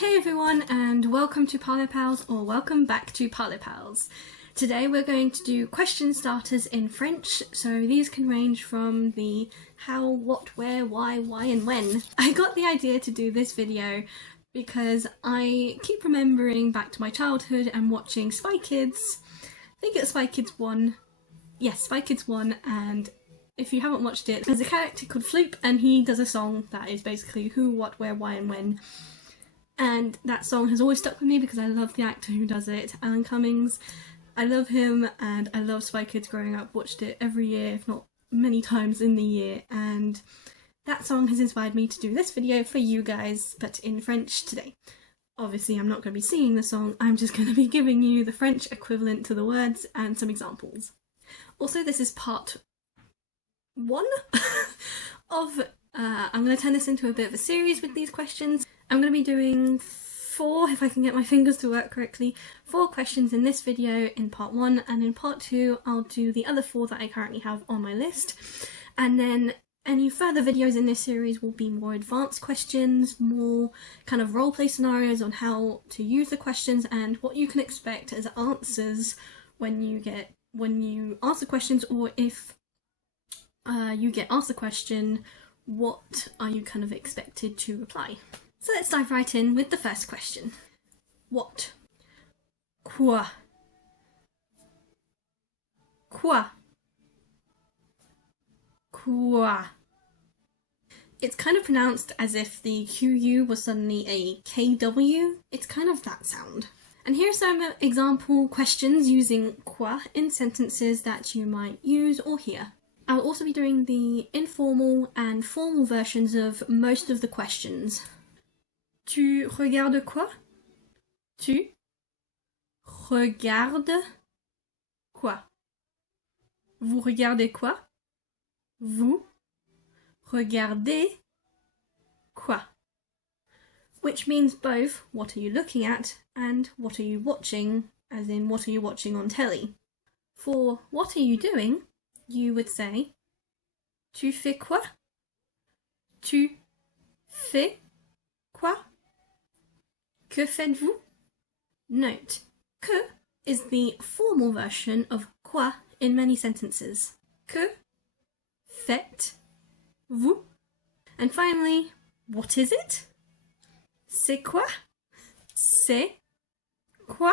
Hey everyone, and welcome to Parler Pals, or welcome back to Parler Pals. Today we're going to do question starters in French, so these can range from the how, what, where, why, and when. I got the idea to do this video because I keep remembering back to my childhood and watching Spy Kids. I think it's Spy Kids 1. Yes, Spy Kids 1, and if you haven't watched it, there's a character called Floop and he does a song that is basically who, what, where, why, and when. And that song has always stuck with me because I love the actor who does it, Alan Cummings. I love him and I love Spy Kids growing up, watched it every year, if not many times in the year, and that song has inspired me to do this video for you guys, but in French today. Obviously I'm not going to be singing the song, I'm just going to be giving you the French equivalent to the words and some examples. Also, this is part 1 of, I'm going to turn this into a bit of a series with these questions. I'm going to be doing 4, if I can get my fingers to work correctly, 4 questions in this video in part 1, and in part 2 I'll do the other 4 that I currently have on my list. And then any further videos in this series will be more advanced questions, more kind of roleplay scenarios on how to use the questions and what you can expect as answers when you ask the questions, or if you get asked the question, what are you kind of expected to reply. So let's dive right in with the first question. What? Quoi? Quoi? Quoi? It's kind of pronounced as if the QU was suddenly a KW. It's kind of that sound. And here are some example questions using quoi in sentences that you might use or hear. I'll also be doing the informal and formal versions of most of the questions. Tu regardes quoi? Tu regardes quoi? Vous regardez quoi? Vous regardez quoi? Which means both what are you looking at and what are you watching, as in what are you watching on telly. For what are you doing, you would say tu fais quoi? Tu fais quoi? Que faites-vous? Note, que is the formal version of quoi in many sentences. Que faites-vous? And finally, what is it? C'est quoi? C'est quoi?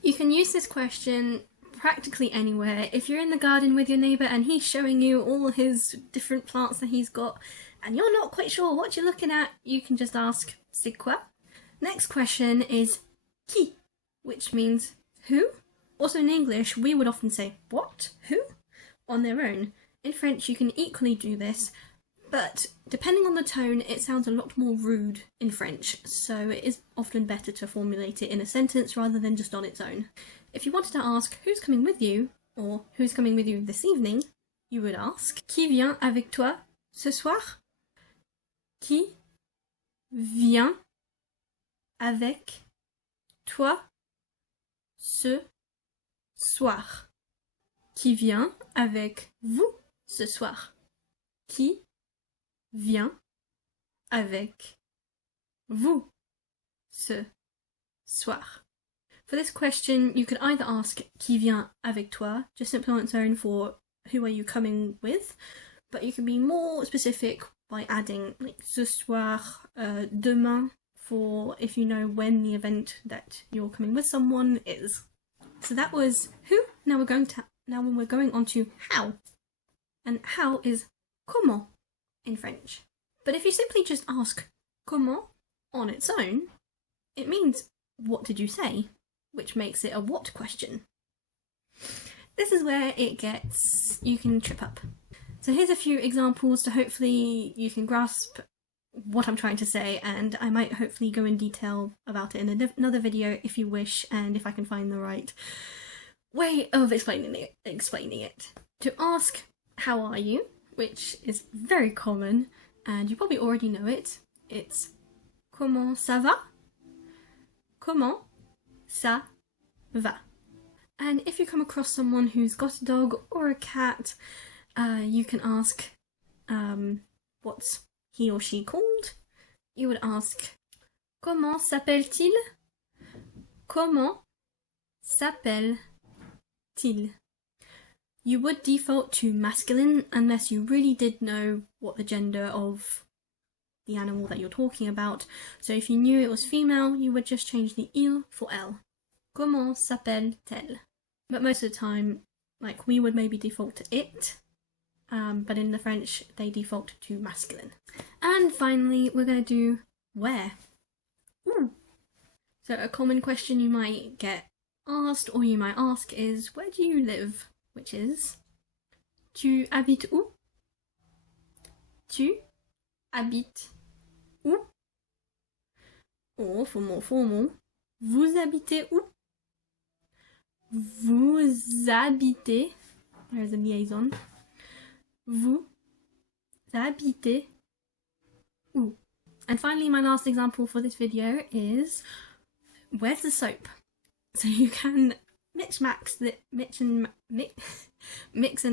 You can use this question practically anywhere. If you're in the garden with your neighbour and he's showing you all his different plants that he's got and you're not quite sure what you're looking at, you can just ask c'est quoi? Next question is qui, which means who. Also in English, we would often say what, who, on their own. In French, you can equally do this, but depending on the tone, it sounds a lot more rude in French, so it is often better to formulate it in a sentence rather than just on its own. If you wanted to ask who's coming with you, or who's coming with you this evening, you would ask qui vient avec toi ce soir? Qui vient avec toi ce soir? Qui vient avec vous ce soir? Qui vient avec vous ce soir? For this question, you could either ask qui vient avec toi, just simply on its own for who are you coming with, but you can be more specific by adding like ce soir, demain, for if you know when the event that you're coming with someone is. So that was who. Now we're going on to how. And how is comment in French. But if you simply just ask comment on its own, it means what did you say, which makes it a what question. This is where you can trip up. So here's a few examples to hopefully you can grasp what I'm trying to say, and I might hopefully go in detail about it in another video if you wish, and if I can find the right way of explaining it. To ask how are you, which is very common and you probably already know it, it's comment ça va? Comment ça va? And if you come across someone who's got a dog or a cat, you can ask what's he or she called. You would ask Comment s'appelle-t-il? Comment s'appelle-t-il? You would default to masculine unless you really did know what the gender of the animal that you're talking about. So if you knew it was female, you would just change the il for elle. Comment s'appelle-t-elle? But most of the time, like, we would maybe default to it, but in the French, they default to masculine. And finally, we're going to do where. Ooh. So a common question you might get asked, or you might ask, is where do you live? Which is tu habites où? Tu habites où? Or for more formal, vous habitez où? Vous habitez, there's a liaison. Vous habitez où? And finally, my last example for this video is where's the soap? So you can mix and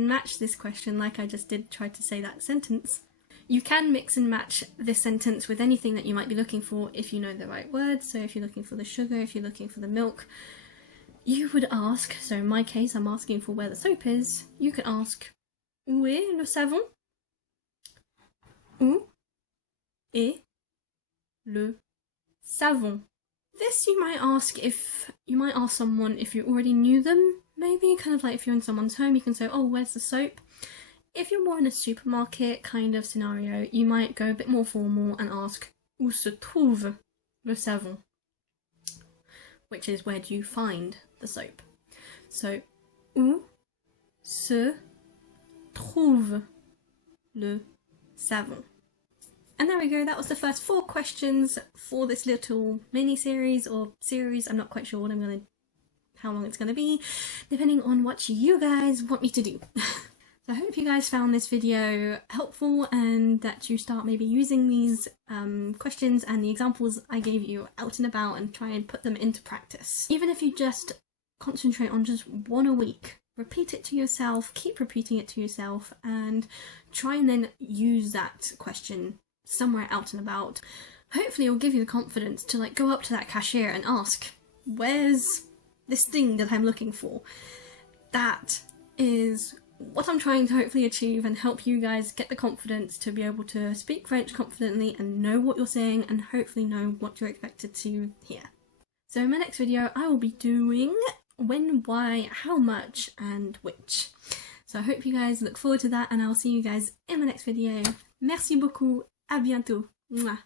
match this question like I just did try to say that sentence. You can mix and match this sentence with anything that you might be looking for if you know the right words. So if you're looking for the sugar, if you're looking for the milk, you would ask, so in my case I'm asking for where the soap is, you could ask où est le savon? Où est le savon? This you might ask someone if you already knew them, maybe, kind of like if you're in someone's home, you can say, oh, where's the soap? If you're more in a supermarket kind of scenario, you might go a bit more formal and ask, où se trouve le savon? Which is, where do you find the soap? So, où se trouve le savon? And there we go, that was the first 4 questions for this little mini-series or series. I'm not quite sure how long it's gonna be, depending on what you guys want me to do. So I hope you guys found this video helpful and that you start maybe using these questions and the examples I gave you out and about and try and put them into practice. Even if you just concentrate on just one a week, repeat it to yourself, keep repeating it to yourself, and try and then use that question somewhere out and about. Hopefully it'll give you the confidence to like go up to that cashier and ask, where's this thing that I'm looking for? That is what I'm trying to hopefully achieve and help you guys get the confidence to be able to speak French confidently and know what you're saying and hopefully know what you're expected to hear. So in my next video I will be doing when, why, how much and which. So I hope you guys look forward to that and I'll see you guys in my next video. Merci beaucoup. À bientôt. Mwah.